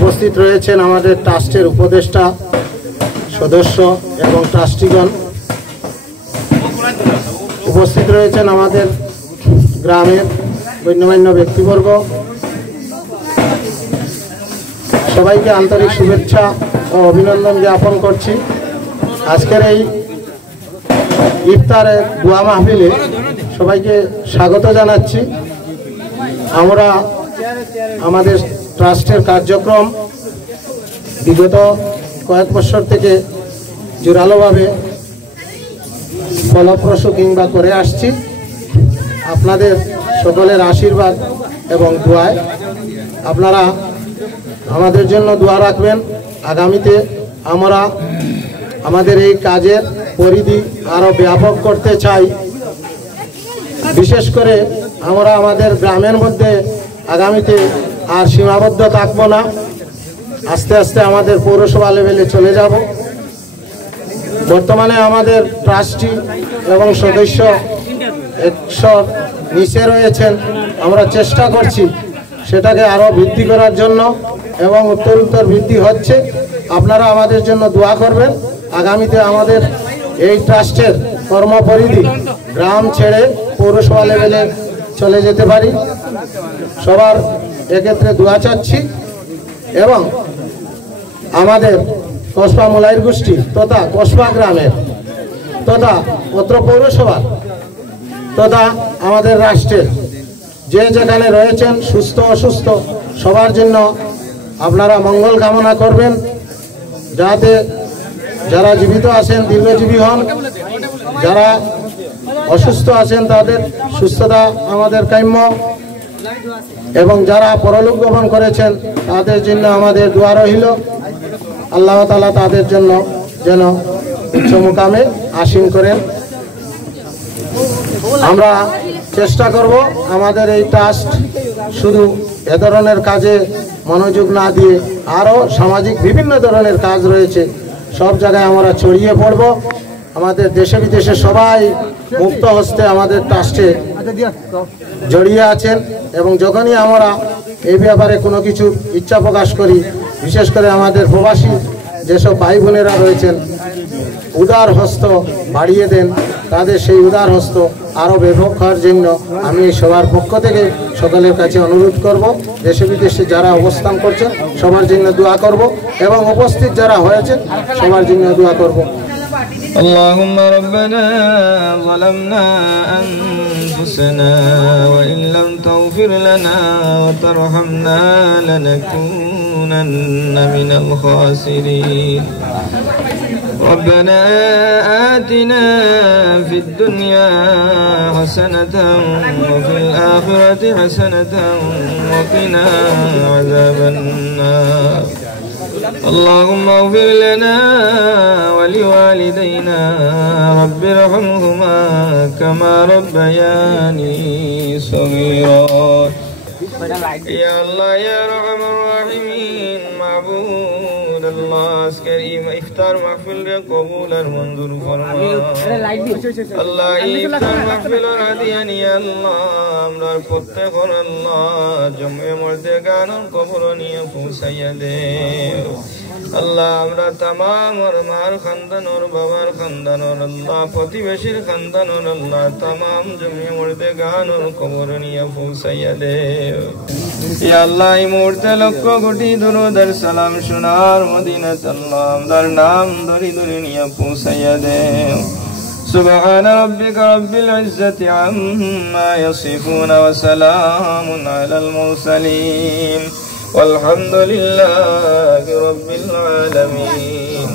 উপস্থিত রয়েছেন আমাদের ট্রাস্টের উপদেষ্টা সদস্য এবং ট্রাস্টিগণ, উপস্থিত রয়েছেন আমাদের গ্রামের গণ্যমান্য ব্যক্তিবর্গ। সবাইকে আন্তরিক শুভেচ্ছা ও অভিনন্দন জ্ঞাপন করছি। আজকের এই ইফতারের দোয়া মাহফিলে সবাইকে স্বাগত জানাচ্ছি। আমরা আমাদের ট্রাস্টের কার্যক্রম বিগত কয়েক বছর থেকে জোরালোভাবে ফলপ্রসূ কিংবা করে আসছি। আপনাদের সকলের আশীর্বাদ এবং দোয়ায় আপনারা আমাদের জন্য দোয়া রাখবেন। আগামীতে আমরা আমাদের এই কাজের পরিধি আরও ব্যাপক করতে চাই। বিশেষ করে আমরা আমাদের গ্রামের মধ্যে আগামীতে আর সীমাবদ্ধ থাকব না, আস্তে আস্তে আমাদের পৌরসভা লেভেলে চলে যাব। বর্তমানে আমাদের ট্রাস্টি এবং সদস্য 100 নিচে রয়েছেন। আমরা চেষ্টা করছি সেটাকে আরও বৃদ্ধি করার জন্য এবং উত্তরোত্তর বৃদ্ধি হচ্ছে। আপনারা আমাদের জন্য দোয়া করবেন। আগামীতে আমাদের এই ট্রাস্টের কর্মপরিধি গ্রাম ছেড়ে পৌরসভা লেভেলে চলে যেতে পারি। সবার এক্ষেত্রে দোয়া চাচ্ছি এবং আমাদের কসবা মোলাইর গোষ্ঠী তথা কসবা গ্রামের তথা অত্র পৌরসভার তথা আমাদের রাষ্ট্রের যে যেখানে রয়েছেন সুস্থ অসুস্থ সবার জন্য আপনারা মঙ্গল কামনা করবেন, যাতে যারা জীবিত আছেন দীর্ঘজীবী হন, যারা অসুস্থ আছেন তাদের সুস্থতা আমাদের কাম্য, এবং যারা পরলোক গমন করেছেন তাদের জন্য আমাদের দোয়া রইল। আল্লাহ তাআলা তাদের জন্য যেন উচ্চ মুকামে আসীন করেন। আমরা চেষ্টা করব আমাদের এই ট্রাস্ট শুধু এ ধরনের কাজে মনোযোগ না দিয়ে আরও সামাজিক বিভিন্ন ধরনের কাজ রয়েছে, সব জায়গায় আমরা ছড়িয়ে পড়ব। আমাদের দেশে বিদেশে সবাই মুক্ত হস্তে আমাদের ট্রাস্টে জড়িয়ে আছেন এবং যখনই আমরা এই ব্যাপারে কোনো কিছু ইচ্ছা প্রকাশ করি, বিশেষ করে আমাদের প্রবাসী যেসব ভাই বোনেরা রয়েছেন উদার হস্ত বাড়িয়ে দেন, তাদের সেই উদার হস্ত আরও ব্যাপক হওয়ার জন্য আমি সবার পক্ষ থেকে সকলের কাছে অনুরোধ করব। দেশে বিদেশে যারা অবস্থান করছেন সবার জন্য দোয়া করব এবং উপস্থিত যারা হয়েছে সবার জন্য দোয়া করব। اللهم ربنا ظلمنا أنفسنا وإن لم تغفر لنا وترحمنا لنكونن من الخاسرين. ربنا آتنا في الدنيا حسنة وفي الآخرة حسنة وقنا عذاب النار. اللهم اغفر لنا ولوالدينا رب ارحمهما كما ربياني صغيرا. يا الله يا ارحم الراحمين معبود الله كريم افطار محفل قبول منظور فرما الله افطار محفل هدياني الله امر প্রত্যেক আল্লাহ জমে মর্দে গানর কবর নিয়ে পৌঁছাইয়া দে আল্লাহ। আমরা तमाम ওর মার খানদান ওর বাবার খানদান ওর আল্লাহ প্রতিবেশীর খানদান ওর আল্লাহ तमाम জমে মর্দে গানর কবর নিয়ে পৌঁছাইয়া দে। ইয়া আল্লাহ এই মুহূর্তে লক্ষ কোটি দুরূদ আর সালাম সোনার মদিনাত আল্লাহ আমরার নাম ধরি ধরি নিয়ে পৌঁছাইয়া দে। سبحان ربك رب العزة عما يصفون وسلام على المرسلين والحمد لله رب العالمين.